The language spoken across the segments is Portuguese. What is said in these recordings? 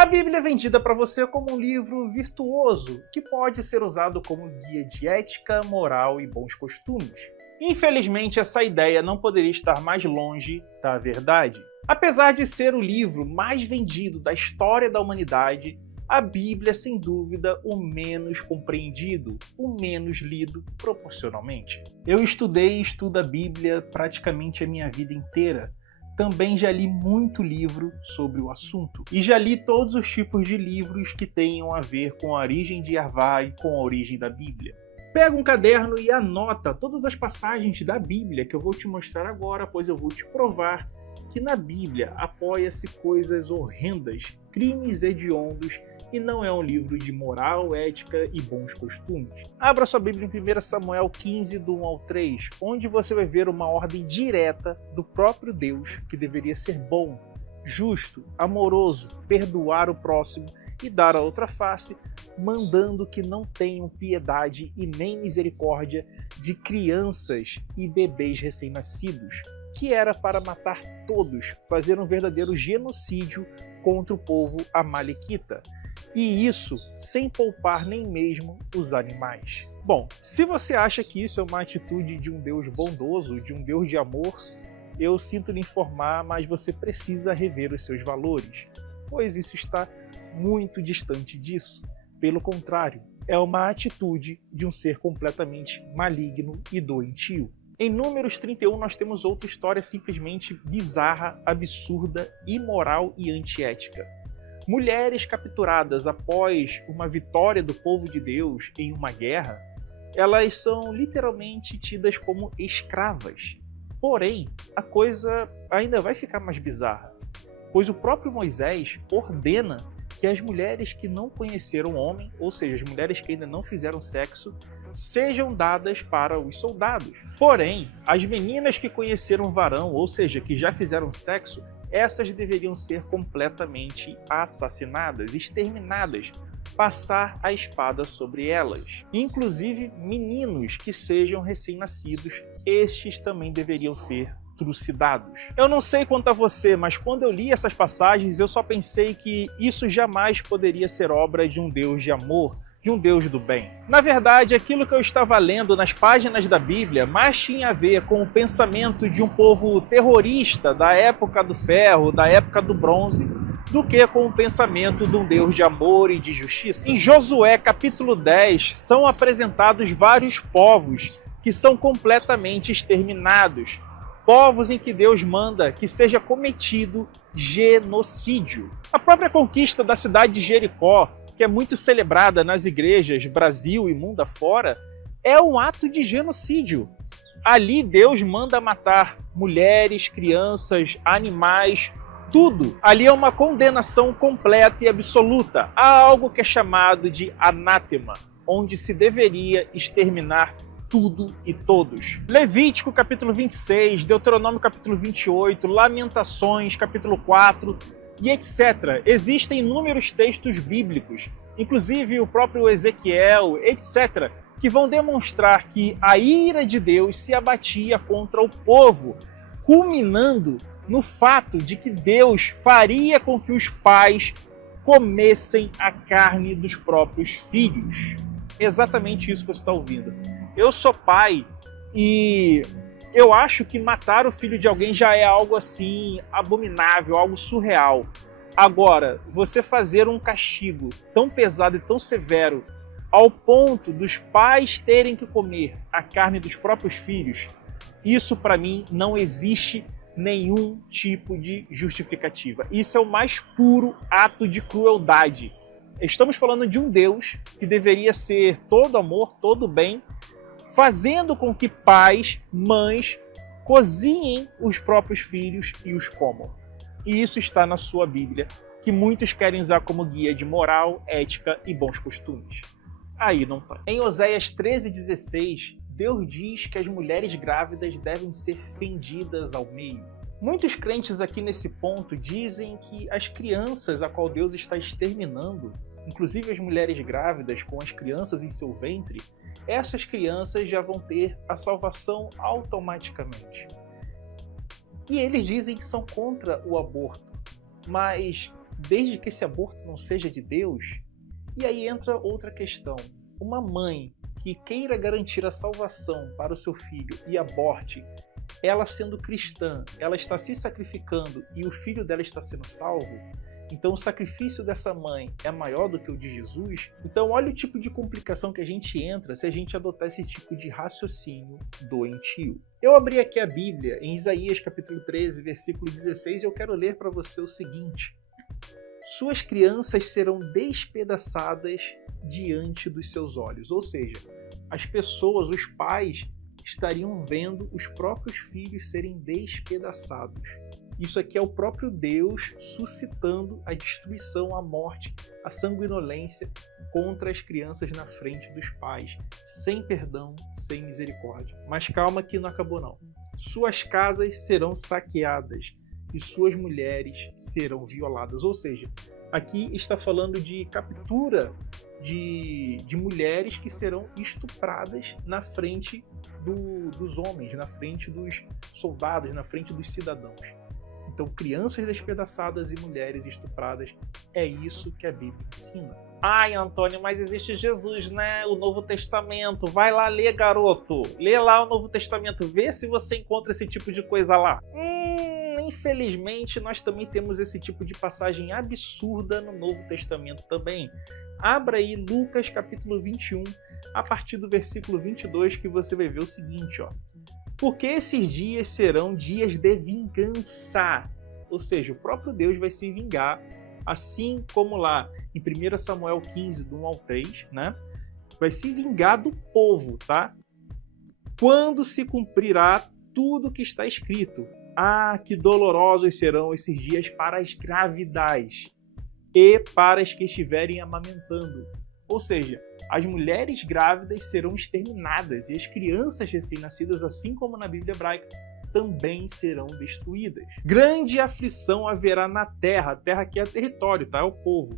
A Bíblia é vendida para você como um livro virtuoso, que pode ser usado como guia de ética, moral e bons costumes. Infelizmente, essa ideia não poderia estar mais longe da verdade. Apesar de ser o livro mais vendido da história da humanidade, a Bíblia é sem dúvida o menos compreendido, o menos lido proporcionalmente. Eu estudei e estudo a Bíblia praticamente a minha vida inteira. Também já li muito livro sobre o assunto. E já li todos os tipos de livros que tenham a ver com a origem de Yahvé e com a origem da Bíblia. Pega um caderno e anota todas as passagens da Bíblia que eu vou te mostrar agora, pois eu vou te provar que na Bíblia apoia-se coisas horrendas, crimes hediondos, e não é um livro de moral, ética e bons costumes. Abra sua Bíblia em 1 Samuel 15, do 1 ao 3, onde você vai ver uma ordem direta do próprio Deus, que deveria ser bom, justo, amoroso, perdoar o próximo e dar a outra face, mandando que não tenham piedade e nem misericórdia de crianças e bebês recém-nascidos, que era para matar todos, fazer um verdadeiro genocídio contra o povo amalequita. E isso sem poupar nem mesmo os animais. Bom, se você acha que isso é uma atitude de um Deus bondoso, de um Deus de amor, eu sinto lhe informar, mas você precisa rever os seus valores, pois isso está muito distante disso. Pelo contrário, é uma atitude de um ser completamente maligno e doentio. Em Números 31 nós temos outra história simplesmente bizarra, absurda, imoral e antiética. Mulheres capturadas após uma vitória do povo de Deus em uma guerra, elas são literalmente tidas como escravas. Porém, a coisa ainda vai ficar mais bizarra, pois o próprio Moisés ordena que as mulheres que não conheceram homem, ou seja, as mulheres que ainda não fizeram sexo, sejam dadas para os soldados. Porém, as meninas que conheceram varão, ou seja, que já fizeram sexo, essas deveriam ser completamente assassinadas, exterminadas, passar a espada sobre elas. Inclusive, meninos que sejam recém-nascidos, estes também deveriam ser trucidados. Eu não sei quanto a você, mas quando eu li essas passagens, eu só pensei que isso jamais poderia ser obra de um Deus de amor, de um Deus do bem. Na verdade, aquilo que eu estava lendo nas páginas da Bíblia mais tinha a ver com o pensamento de um povo terrorista da época do ferro, da época do bronze, do que com o pensamento de um Deus de amor e de justiça. Em Josué capítulo 10 são apresentados vários povos que são completamente exterminados, povos em que Deus manda que seja cometido genocídio. A própria conquista da cidade de Jericó, que é muito celebrada nas igrejas Brasil e mundo afora, é um ato de genocídio. Ali Deus manda matar mulheres, crianças, animais, tudo. Ali é uma condenação completa e absoluta a algo que é chamado de anátema, onde se deveria exterminar tudo e todos. Levítico capítulo 26, Deuteronômio capítulo 28, Lamentações capítulo 4, e etc. Existem inúmeros textos bíblicos, inclusive o próprio Ezequiel, etc., que vão demonstrar que a ira de Deus se abatia contra o povo, culminando no fato de que Deus faria com que os pais comessem a carne dos próprios filhos. Exatamente isso que você está ouvindo. Eu sou pai e eu acho que matar o filho de alguém já é algo assim abominável, algo surreal. Agora, você fazer um castigo tão pesado e tão severo ao ponto dos pais terem que comer a carne dos próprios filhos, isso para mim não existe nenhum tipo de justificativa. Isso é o mais puro ato de crueldade. Estamos falando de um Deus que deveria ser todo amor, todo bem, fazendo com que pais, mães, cozinhem os próprios filhos e os comam. E isso está na sua Bíblia, que muitos querem usar como guia de moral, ética e bons costumes. Aí não tá. Em Oséias 13,16, Deus diz que as mulheres grávidas devem ser fendidas ao meio. Muitos crentes aqui nesse ponto dizem que as crianças a qual Deus está exterminando, inclusive as mulheres grávidas com as crianças em seu ventre, essas crianças já vão ter a salvação automaticamente. E eles dizem que são contra o aborto, mas desde que esse aborto não seja de Deus? E aí entra outra questão. Uma mãe que queira garantir a salvação para o seu filho e aborte, ela sendo cristã, ela está se sacrificando e o filho dela está sendo salvo? Então o sacrifício dessa mãe é maior do que o de Jesus? Então olha o tipo de complicação que a gente entra se a gente adotar esse tipo de raciocínio doentio. Eu abri aqui a Bíblia em Isaías capítulo 13, versículo 16, e eu quero ler para você o seguinte: suas crianças serão despedaçadas diante dos seus olhos. Ou seja, as pessoas, os pais, estariam vendo os próprios filhos serem despedaçados. Isso aqui é o próprio Deus suscitando a destruição, a morte, a sanguinolência contra as crianças na frente dos pais, sem perdão, sem misericórdia. Mas calma que não acabou não. Suas casas serão saqueadas e suas mulheres serão violadas. Ou seja, aqui está falando de captura de mulheres que serão estupradas na frente dos homens, na frente dos soldados, na frente dos cidadãos. Então, crianças despedaçadas e mulheres estupradas, é isso que a Bíblia ensina. Ai, Antônio, mas existe Jesus, né? O Novo Testamento. Vai lá ler, garoto. Lê lá o Novo Testamento. Vê se você encontra esse tipo de coisa lá. Infelizmente, nós também temos esse tipo de passagem absurda no Novo Testamento também. Abra aí Lucas capítulo 21, a partir do versículo 22, que você vai ver o seguinte, ó. Porque esses dias serão dias de vingança. Ou seja, o próprio Deus vai se vingar, assim como lá em 1 Samuel 15, do 1 ao 3, né? Vai se vingar do povo, tá? Quando se cumprirá tudo que está escrito. Ah, que dolorosos serão esses dias para as grávidas e para as que estiverem amamentando. Ou seja, as mulheres grávidas serão exterminadas e as crianças recém-nascidas, assim como na Bíblia hebraica, também serão destruídas. Grande aflição haverá na terra, a terra aqui é território, tá? É o povo.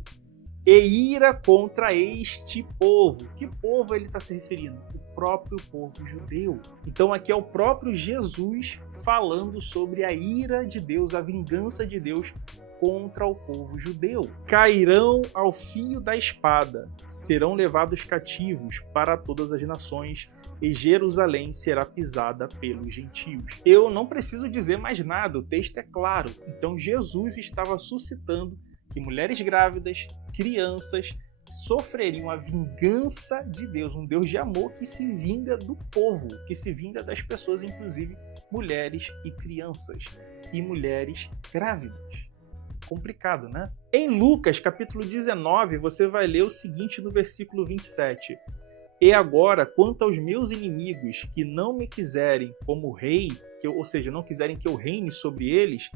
E ira contra este povo. Que povo ele está se referindo? O próprio povo judeu. Então aqui é o próprio Jesus falando sobre a ira de Deus, a vingança de Deus contra o povo judeu. Cairão ao fio da espada, serão levados cativos para todas as nações, e Jerusalém será pisada pelos gentios. Eu não preciso dizer mais nada, o texto é claro. Então Jesus estava suscitando que mulheres grávidas, crianças, sofreriam a vingança de Deus, um Deus de amor que se vinga do povo, que se vinga das pessoas, inclusive mulheres e crianças, e mulheres grávidas. Complicado, né? Em Lucas, capítulo 19, você vai ler o seguinte no versículo 27. E agora, quanto aos meus inimigos que não me quiserem como rei, ou seja, não quiserem que eu reine sobre eles,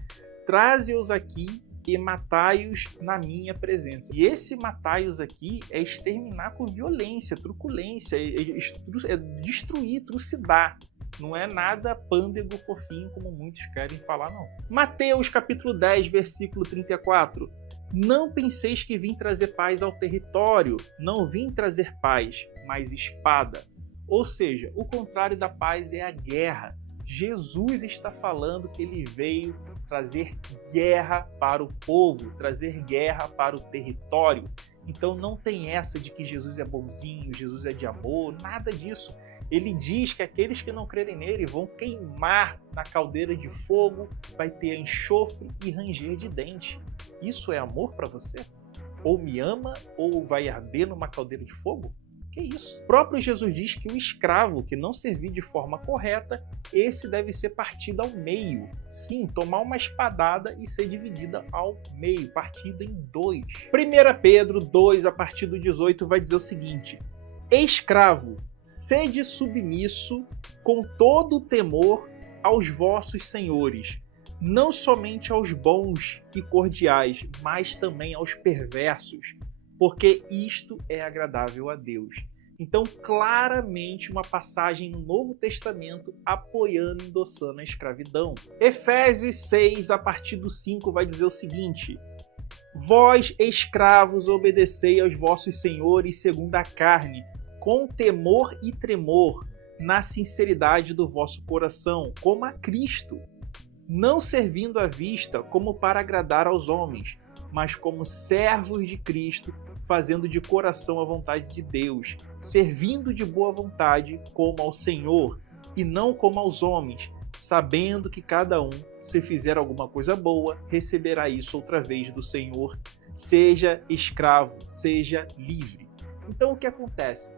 traze-os aqui e matai-os na minha presença. E esse matai-os aqui é exterminar com violência, truculência, é destruir, trucidar. Não é nada pândego, fofinho, como muitos querem falar, não. Mateus, capítulo 10, versículo 34. Não penseis que vim trazer paz ao território. Não vim trazer paz, mas espada. Ou seja, o contrário da paz é a guerra. Jesus está falando que ele veio trazer guerra para o povo, trazer guerra para o território. Então não tem essa de que Jesus é bonzinho, Jesus é de amor, nada disso. Ele diz que aqueles que não crerem nele vão queimar na caldeira de fogo, vai ter enxofre e ranger de dente. Isso é amor para você? Ou me ama, ou vai arder numa caldeira de fogo? Que isso? O próprio Jesus diz que o escravo que não servir de forma correta, esse deve ser partido ao meio. Sim, tomar uma espadada e ser dividida ao meio, partida em dois. 1 Pedro 2, a partir do 18, vai dizer o seguinte: escravo, sede submisso com todo o temor aos vossos senhores, não somente aos bons e cordiais, mas também aos perversos, porque isto é agradável a Deus. Então, claramente, uma passagem no Novo Testamento apoiando e endossando a escravidão. Efésios 6, a partir do 5, vai dizer o seguinte: vós, escravos, obedecei aos vossos senhores segundo a carne, com temor e tremor, na sinceridade do vosso coração, como a Cristo, não servindo à vista como para agradar aos homens, mas como servos de Cristo, fazendo de coração a vontade de Deus, servindo de boa vontade como ao Senhor e não como aos homens, sabendo que cada um, se fizer alguma coisa boa, receberá isso outra vez do Senhor, seja escravo, seja livre. Então o que acontece?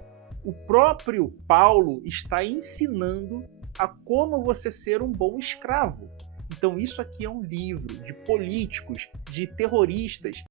O próprio Paulo está ensinando a como você ser um bom escravo. Então isso aqui é um livro de políticos, de terroristas,